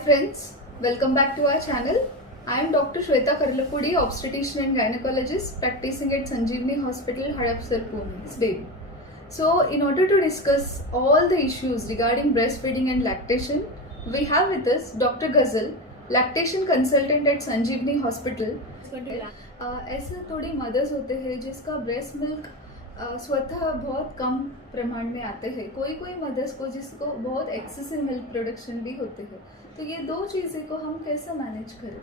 friends, welcome back to our channel. I am Dr. Shweta Karlapudi, obstetrician and gynecologist practicing at Sanjeevani Hospital, Hadapsar, Pune, Spain. So, in order to discuss all the issues regarding breastfeeding and lactation, we have with us Dr. Ghazal, lactation consultant at Sanjeevani Hospital. ऐसे थोड़ी mother's होते हैं जिसका breast milk स्वतः बहुत कम प्रमाण में आते हैं, कोई कोई मदर्स को जिसको बहुत एक्सेसिव मिल्क प्रोडक्शन भी होते हैं, तो ये दो चीज़ें को हम कैसे मैनेज करें?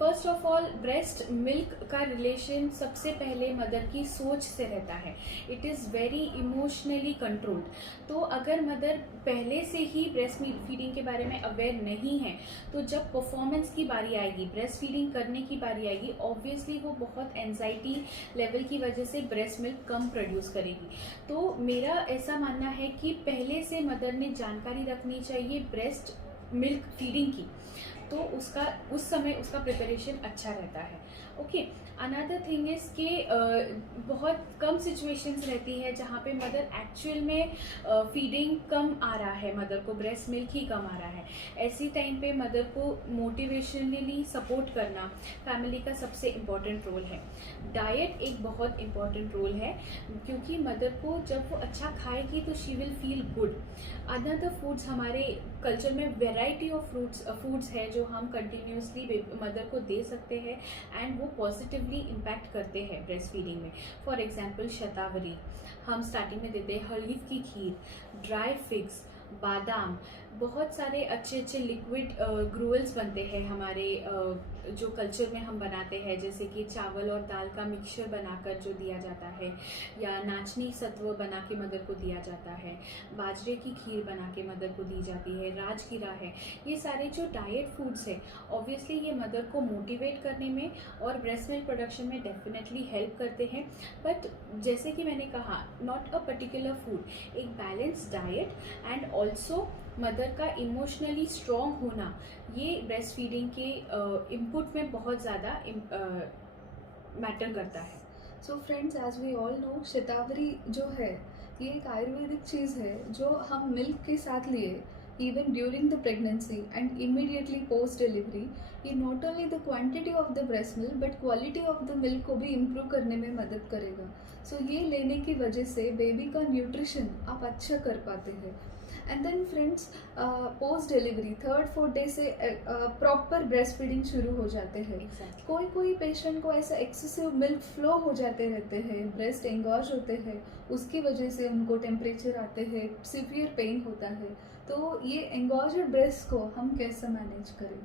First of all, breast milk का रिलेशन सबसे पहले मदर की सोच से रहता है. It is very emotionally controlled. तो अगर मदर पहले से ही ब्रेस्ट फीडिंग के बारे में अवेयर नहीं है, तो जब परफॉर्मेंस की बारी आएगी, ब्रेस्ट फीडिंग करने की बारी आएगी, ऑब्वियसली वो बहुत एंजाइटी लेवल की वजह से ब्रेस्ट मिल्क कम प्रोड्यूस करेगी. तो मेरा ऐसा मानना है कि पहले से मदर ने जानकारी रखनी चाहिए ब्रेस्ट मिल्क फीडिंग की, तो उस समय उसका प्रिपरेशन अच्छा रहता है. ओके, अनदर थिंग इज कि बहुत कम सिचुएशंस रहती है जहाँ पे मदर एक्चुअल में फीडिंग कम आ रहा है, मदर को ब्रेस्ट मिल्क ही कम आ रहा है. ऐसी टाइम पे मदर को मोटिवेशनली सपोर्ट करना फैमिली का सबसे इम्पॉर्टेंट रोल है. डाइट एक बहुत इम्पॉर्टेंट रोल है, क्योंकि मदर को जब वो अच्छा खाएगी तो she will feel good. Another foods, हमारे कल्चर में वेराइटी ऑफ फूड्स है जो हम कंटिन्यूसली मदर को दे सकते हैं एंड वो पॉजिटिवली इम्पैक्ट करते हैं ब्रेस्ट फीडिंग में. फॉर एग्जांपल शतावरी हम स्टार्टिंग में देते हैं, हलीव की खीर, ड्राई फिग्स, बादाम, बहुत सारे अच्छे अच्छे लिक्विड ग्रूवल्स बनते हैं हमारे जो कल्चर में हम बनाते हैं, जैसे कि चावल और दाल का मिक्सचर बनाकर जो दिया जाता है, या नाचनी सत्व बना के मदर को दिया जाता है, बाजरे की खीर बना के मदर को दी जाती है, राजगिरा है. ये सारे जो डाइट फूड्स है, ऑब्वियसली ये मदर को मोटिवेट करने में और ब्रेस्ट मिल्क प्रोडक्शन में डेफिनेटली हेल्प करते हैं. बट जैसे कि मैंने कहा, नॉट अ पर्टिकुलर फूड, एक balance diet and also mother का इमोशनली स्ट्रॉन्ग होना, ये ब्रेस्ट फीडिंग के इनपुट में बहुत ज़्यादा मैटर करता है. So friends, as we all know, shatavari जो है ये एक आयुर्वेदिक चीज़ है जो हम मिल्क के साथ लिए even during the pregnancy and immediately post delivery, ये not only the quantity of the breast milk but quality of the milk को भी improve करने में मदद करेगा. So ये लेने की वजह से बेबी का न्यूट्रिशन आप अच्छा कर पाते हैं. And then friends, post delivery 3rd-4th day से प्रॉपर ब्रेस्ट फीडिंग शुरू हो जाते हैं. कोई कोई पेशेंट को ऐसा एक्सेसिव मिल्क फ्लो हो जाते रहते हैं, ब्रेस्ट एंगॉज होते हैं, उसकी वजह से उनको टेम्परेचर आते हैं, सीवियर पेन होता है. तो ये एंगॉज्ड ब्रेस्ट को हम कैसे मैनेज करें?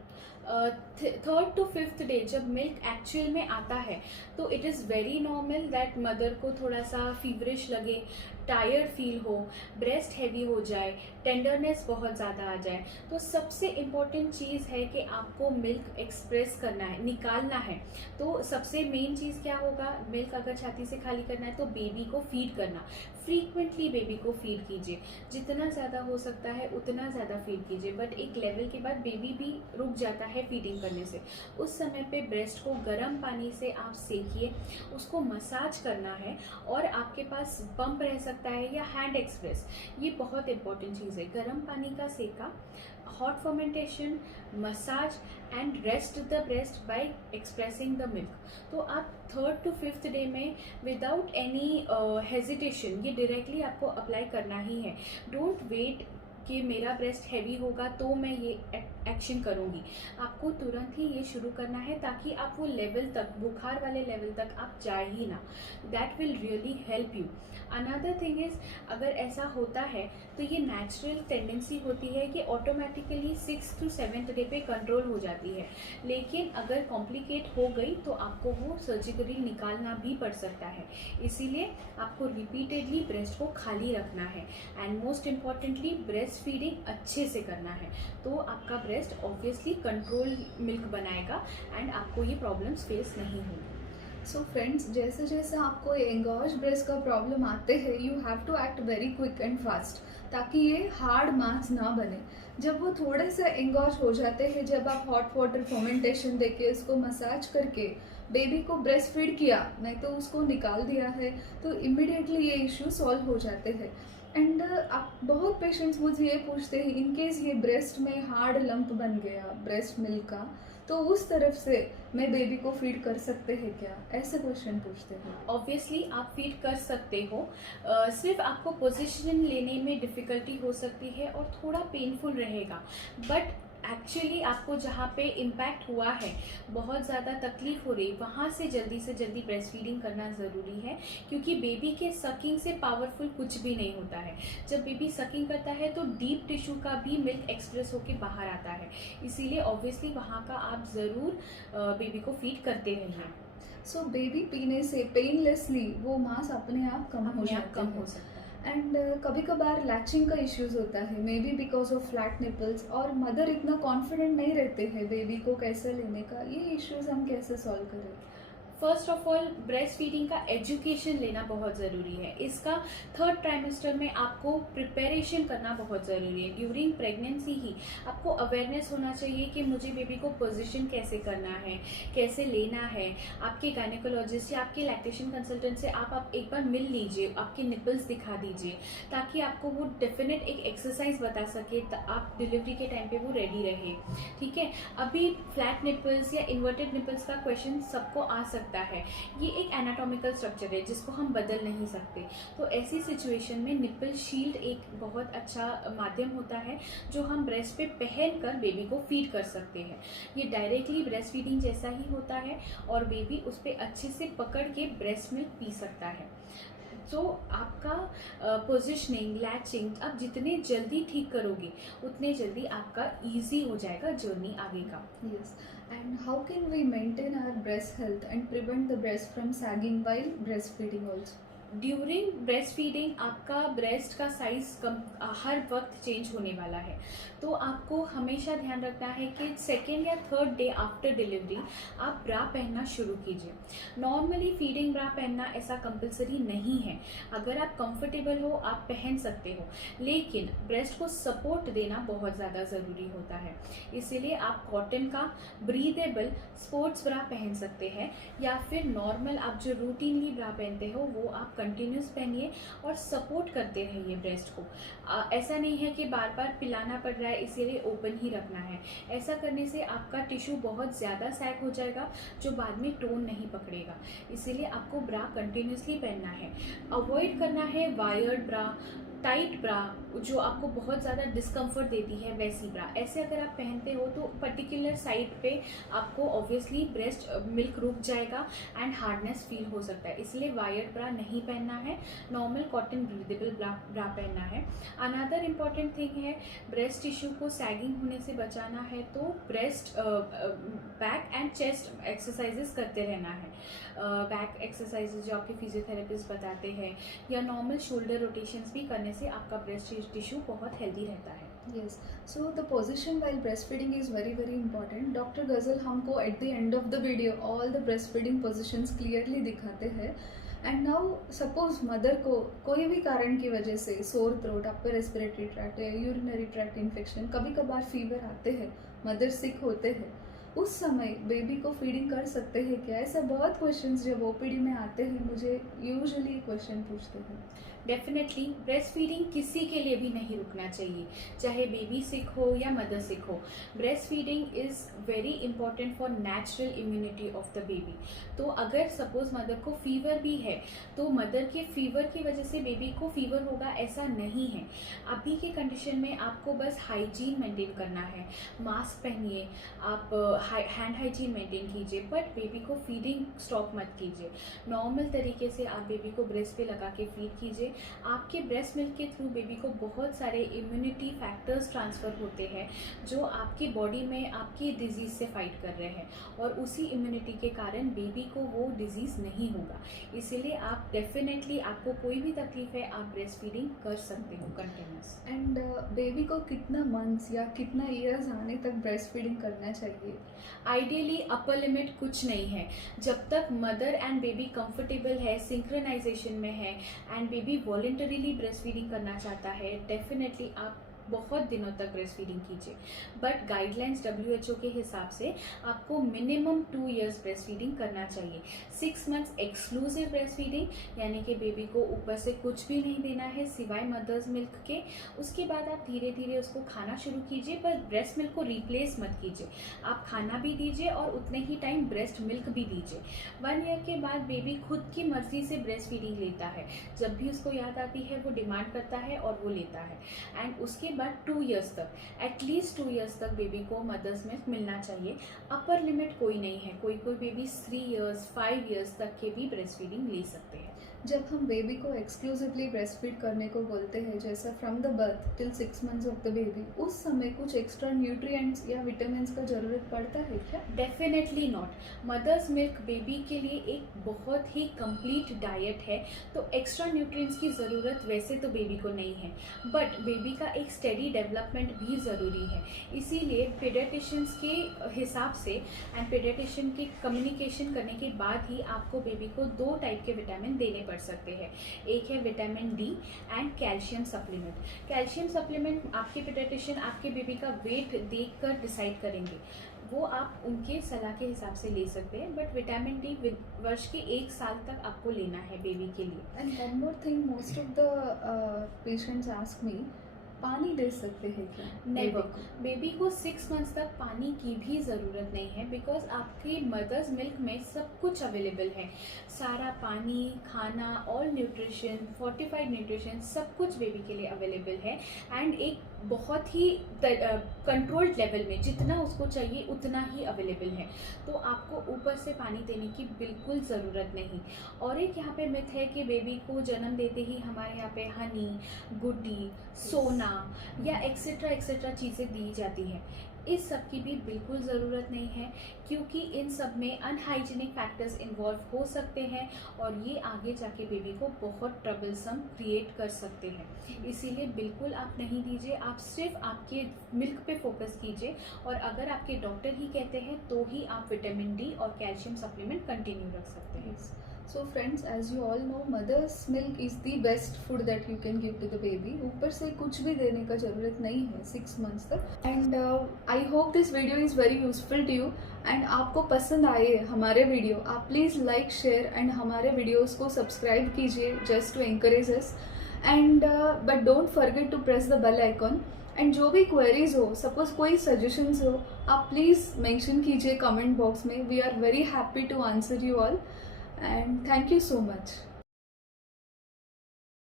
3rd to 5th डे जब मिल्क एक्चुअल में आता है, तो it is very normal that mother को थोड़ा सा फीवरिश लगे, टायर्ड फील हो, ब्रेस्ट हैवी हो जाए, टेंडरनेस बहुत ज़्यादा आ जाए. तो सबसे इम्पॉर्टेंट चीज़ है कि आपको मिल्क एक्सप्रेस करना है, निकालना है. तो सबसे मेन चीज़ क्या होगा, मिल्क अगर छाती से खाली करना है तो बेबी को फीड करना. फ्रीक्वेंटली बेबी को फीड कीजिए, जितना ज़्यादा हो सकता है उतना ज़्यादा फीड कीजिए. बट एक लेवल के बाद बेबी भी रुक जाता है फीडिंग करने से. उस समय पे ब्रेस्ट को गर्म पानी से आप सेकिए, उसको मसाज करना है. और आपके पास पंप रह सकता है या हैंड एक्सप्रेस, ये बहुत इंपॉर्टेंट चीज़ है. गर्म पानी का सेका, hot fermentation, massage and rest the breast bye expressing the milk. तो आप 3rd to 5th डे में विदाउट एनी हेजिटेशन ये डायरेक्टली आपको अप्लाई करना ही है. डोंट वेट कि मेरा ब्रेस्ट हैवी होगा तो मैं ये एक्शन करूँगी. आपको तुरंत ही ये शुरू करना है ताकि आप वो लेवल तक, बुखार वाले लेवल तक आप जाए ही ना. That will really help you. Another thing is, अगर ऐसा होता है तो ये नेचुरल टेंडेंसी होती है कि automatically 6th to 7th day पे कंट्रोल हो जाती है. लेकिन अगर कॉम्प्लिकेट हो गई तो आपको वो सर्जिकली निकालना भी पड़ सकता है. इसीलिए आपको रिपीटेडली ब्रेस्ट को खाली रखना है and most importantly breast feeding अच्छे से करना है. तो आपका ब्रेस्ट ऑब्वियसली कंट्रोल मिल्क बनाएगा एंड आपको ये प्रॉब्लम्स फेस नहीं होंगी. सो फ्रेंड्स, जैसे जैसे आपको एंगॉज ब्रेस्ट का प्रॉब्लम आते हैं, you have to act very quick and fast, ताकि ये हार्ड मास ना बने. जब वो थोड़े से एंगॉज हो जाते हैं, जब आप हॉट वाटर फर्मेंटेशन देके उसको मसाज करके बेबी को ब्रेस्ट फीड किया, नहीं तो उसको निकाल दिया है, तो इमिडिएटली ये इश्यू सॉल्व हो जाते हैं. एंड आप बहुत पेशेंट्स मुझे ये पूछते हैं, इन केस ये ब्रेस्ट में हार्ड लंप बन गया ब्रेस्ट मिल्क का, तो उस तरफ से मैं बेबी को फीड कर सकते हैं क्या, ऐसे क्वेश्चन पूछते हैं। ऑब्वियसली आप फीड कर सकते हो, सिर्फ आपको पोजीशन लेने में डिफ़िकल्टी हो सकती है और थोड़ा पेनफुल रहेगा, बट एक्चुअली आपको जहाँ पे इम्पैक्ट हुआ है, बहुत ज़्यादा तकलीफ हो रही, वहाँ से जल्दी ब्रेस्ट फीडिंग करना ज़रूरी है, क्योंकि बेबी के सकिंग से पावरफुल कुछ भी नहीं होता है। जब बेबी सकिंग करता है तो डीप टिश्यू का भी मिल्क एक्सप्रेस होके बाहर आता है, इसीलिए ऑब्वियसली वहाँ का आप ज़रूर बेबी को फीड करते रहिए। सो बेबी पीने से पेनलेसली वो मांस अपने आप कम हो अपने आप जाते कम हैं। हो सकता है। एंड कभी कभार लैचिंग का इश्यूज होता है, may be because of flat nipples, और मदर इतना कॉन्फिडेंट नहीं रहते हैं बेबी को कैसे लेने का, ये इश्यूज हम कैसे सॉल्व करें। First of all breast feeding का एजुकेशन लेना बहुत ज़रूरी है। इसका 3rd ट्राइमेस्टर में आपको प्रिपरेशन करना बहुत ज़रूरी है। ड्यूरिंग प्रेगनेंसी ही आपको अवेयरनेस होना चाहिए कि मुझे बेबी को पोजीशन कैसे करना है, कैसे लेना है। आपके गायनेकोलॉजिस्ट या आपके लैक्टेशन कंसल्टेंट से आप एक बार मिल लीजिए, आपके निपल्स दिखा दीजिए, ताकि आपको वो डेफिनेट एक एक्सरसाइज बता सके, आप डिलीवरी के टाइम पे वो रेडी रहे। ठीक है, अभी फ्लैट निपल्स या इन्वर्टेड निपल्स का क्वेश्चन सबको आ सकता है। ये एक एनाटॉमिकल स्ट्रक्चर है जिसको हम बदल नहीं सकते, तो ऐसी सिचुएशन में निपल शील्ड एक बहुत अच्छा माध्यम होता है जो हम ब्रेस्ट पे पहनकर बेबी को फीड कर सकते हैं। ये डायरेक्टली ब्रेस्ट फीडिंग जैसा ही होता है और बेबी उस पर अच्छे से पकड़ के ब्रेस्ट मिल्क पी सकता है। तो आपका पोजिशनिंग, लैचिंग आप जितने जल्दी ठीक करोगे उतने जल्दी आपका ईजी हो जाएगा जर्नी आगे का। Yes. And how can we maintain our breast health and prevent the breast from sagging while breastfeeding also? During breast feeding आपका ब्रेस्ट का साइज हर वक्त चेंज होने वाला है, तो आपको हमेशा ध्यान रखना है कि 2nd या 3rd डे आफ्टर डिलीवरी आप ब्रा पहनना शुरू कीजिए। नॉर्मली फीडिंग ब्रा पहनना ऐसा कंपलसरी नहीं है, अगर आप कंफर्टेबल हो आप पहन सकते हो, लेकिन ब्रेस्ट को सपोर्ट देना बहुत ज़्यादा ज़रूरी होता है। इसीलिए आप कॉटन का ब्रीदेबल स्पोर्ट्स ब्रा पहन सकते हैं, या फिर नॉर्मल आप जो रूटीनली ब्रा पहनते हो वो आप कंटिन्यूस पहनिए और सपोर्ट करते रहिए ब्रेस्ट को। ऐसा नहीं है कि बार बार पिलाना पड़ रहा है इसीलिए ओपन ही रखना है। ऐसा करने से आपका टिश्यू बहुत ज़्यादा सैग हो जाएगा जो बाद में टोन नहीं पकड़ेगा, इसीलिए आपको ब्रा कंटिन्यूसली पहनना है। अवॉइड करना है वायर्ड ब्रा, टाइट ब्रा जो आपको बहुत ज़्यादा डिस्कम्फर्ट देती है, वैसी ब्रा। ऐसे अगर आप पहनते हो तो पर्टिकुलर साइड पे आपको ऑब्वियसली ब्रेस्ट मिल्क रुक जाएगा एंड हार्डनेस फील हो सकता है, इसलिए वायर्ड ब्रा नहीं पहनना है, नॉर्मल कॉटन ब्रीदेबल ब्रा पहनना है। अनदर इम्पॉर्टेंट थिंग है, ब्रेस्ट टिश्यू को सैगिंग होने से बचाना है तो breast back and chest exercises करते रहना है। बैक एक्सरसाइजेज जो आपके फिजियोथेरेपिस्ट बताते हैं, या नॉर्मल शोल्डर रोटेशंस भी करने से आपका ब्रेस्ट टिश्यू बहुत हेल्दी रहता है। Yes. So the position while breastfeeding is very very important. Doctor गजल हमको at the end of the video all the breastfeeding positions clearly दिखाते हैं। एंड नाउ सपोज मदर को कोई भी कारण की वजह से sore throat, upper respiratory tract या यूरिनरी ट्रैक्ट इन्फेक्शन, कभी कभार फीवर आते हैं, मदर सिक होते हैं, उस समय बेबी को फीडिंग कर सकते हैं क्या? ऐसे बहुत क्वेश्चंस जब ओपीडी में आते हैं मुझे यूजुअली क्वेश्चन पूछते हैं। डेफिनेटली ब्रेस्ट फीडिंग किसी के लिए भी नहीं रुकना चाहिए, चाहे बेबी सिक हो या मदर सिक हो। Breast feeding is very important for natural immunity of the baby. तो अगर सपोज मदर को फीवर भी है तो मदर के फीवर की वजह से बेबी को फीवर होगा ऐसा नहीं है। अभी के कंडीशन में आपको बस हाइजीन मेंटेन करना है, मास्क पहनिए, आप हैंड हाइजीन मेंटेन कीजिए, बट बेबी को फीडिंग स्टॉप मत कीजिए। नॉर्मल तरीके से आप बेबी को ब्रेस्ट पे लगा के फीड कीजिए। आपके ब्रेस्ट मिल्क के थ्रू बेबी को बहुत सारे इम्यूनिटी फैक्टर्स ट्रांसफ़र होते हैं जो आपकी बॉडी में आपकी डिजीज़ से फाइट कर रहे हैं, और उसी इम्यूनिटी के कारण बेबी को वो डिजीज़ नहीं होगा। इसीलिए आप डेफिनेटली, आपको कोई भी तकलीफ है आप ब्रेस्ट फीडिंग कर सकते हो कंटिन्यूस। एंड बेबी को कितना मंथ्स या कितना ईयर्स आने तक ब्रेस्ट फीडिंग करना चाहिए? आइडियली अपर लिमिट कुछ नहीं है, जब तक मदर एंड बेबी कंफर्टेबल है, सिंक्रोनाइजेशन में है and baby voluntarily breast feeding करना चाहता है, डेफिनेटली आप बहुत दिनों तक ब्रेस्ट फीडिंग कीजिए, बट गाइडलाइंस WHO के हिसाब से आपको मिनिमम 2 इयर्स ब्रेस्ट फीडिंग करना चाहिए। 6 मंथ्स एक्सक्लूसिव ब्रेस्ट फीडिंग, यानी कि बेबी को ऊपर से कुछ भी नहीं देना है सिवाय मदर्स मिल्क के। उसके बाद आप धीरे धीरे उसको खाना शुरू कीजिए, पर ब्रेस्ट मिल्क को रिप्लेस मत कीजिए। आप खाना भी दीजिए और उतने ही टाइम ब्रेस्ट मिल्क भी दीजिए। 1 ईयर के बाद बेबी खुद की मर्जी से ब्रेस्ट फीडिंग लेता है, जब भी उसको याद आती है वो डिमांड करता है और वो लेता है। एंड उसके बाद 2 इयर्स तक, एटलीस्ट 2 इयर्स तक बेबी को मदर्स मिल्क मिलना चाहिए। अपर लिमिट कोई नहीं है, कोई कोई बेबी 3 इयर्स 5 इयर्स तक के भी ब्रेस्ट फीडिंग ले सकते हैं। जब हम बेबी को एक्सक्लूसिवली ब्रेस्ट फीड करने को बोलते हैं, जैसा from the birth till 6 months of the baby, उस समय कुछ एक्स्ट्रा न्यूट्रिएंट्स या विटामिन का ज़रूरत पड़ता है क्या? Definitely not. Mother's milk baby के लिए एक बहुत ही कंप्लीट डाइट है, तो एक्स्ट्रा न्यूट्रिएंट्स की ज़रूरत वैसे तो बेबी को नहीं है, बट बेबी का एक स्टेडी डेवलपमेंट भी ज़रूरी है। इसीलिए पीडियाट्रिशियंस के हिसाब से एंड पीडियाट्रिशियन के कम्युनिकेशन करने के बाद ही आपको बेबी को 2 टाइप के विटामिन देने पड़ सकते हैं। एक है vitamin D and calcium supplement. Calcium supplement आपके पीडियाट्रिशियन आपके बेबी का वेट देखकर डिसाइड करेंगे, वो आप उनके सलाह के हिसाब से ले सकते हैं, बट विटामिन डी वर्ष के 1 साल तक आपको लेना है बेबी के लिए। And one more thing, most of the patients ask me, पानी दे सकते हैं क्या नेवर। बेबी को 6 मंथ्स तक पानी की भी ज़रूरत नहीं है, बिकॉज आपकी मदर्स मिल्क में सब कुछ अवेलेबल है। सारा पानी, खाना, ऑल न्यूट्रिशन, फोर्टिफाइड न्यूट्रिशन, सब कुछ बेबी के लिए अवेलेबल है। एंड एक बहुत ही कंट्रोल्ड लेवल में जितना उसको चाहिए उतना ही अवेलेबल है, तो आपको ऊपर से पानी देने की बिल्कुल ज़रूरत नहीं। और एक यहाँ पे मिथ है कि बेबी को जन्म देते ही हमारे यहाँ पे हनी, गुड्डी, सोना या एक्सेट्रा चीज़ें दी जाती हैं। इस सब की भी बिल्कुल ज़रूरत नहीं है, क्योंकि इन सब में अनहाइजीनिक फैक्टर्स इन्वॉल्व हो सकते हैं और ये आगे जाके बेबी को बहुत ट्रबलसम क्रिएट कर सकते हैं। इसीलिए बिल्कुल आप नहीं दीजिए, आप सिर्फ आपके मिल्क पे फोकस कीजिए, और अगर आपके डॉक्टर ही कहते हैं तो ही आप विटामिन डी और कैल्शियम सप्लीमेंट कंटिन्यू रख सकते हैं। So friends, as you all know, mother's milk is the best food that you can give to the baby. ऊपर से कुछ भी देने का ज़रूरत नहीं है 6 मंथ्स तक। And I hope this video is very useful to you, and आपको पसंद आए हमारे वीडियो, आप प्लीज़ लाइक, शेयर एंड हमारे वीडियोज़ को सब्सक्राइब कीजिए, just to encourage us. And but don't forget to press the bell icon. And जो भी क्वेरीज हो, सपोज कोई सजेशंस हो, आप प्लीज़ मेंशन कीजिए कमेंट बॉक्स में। We are very happy to answer you all, and thank you so much.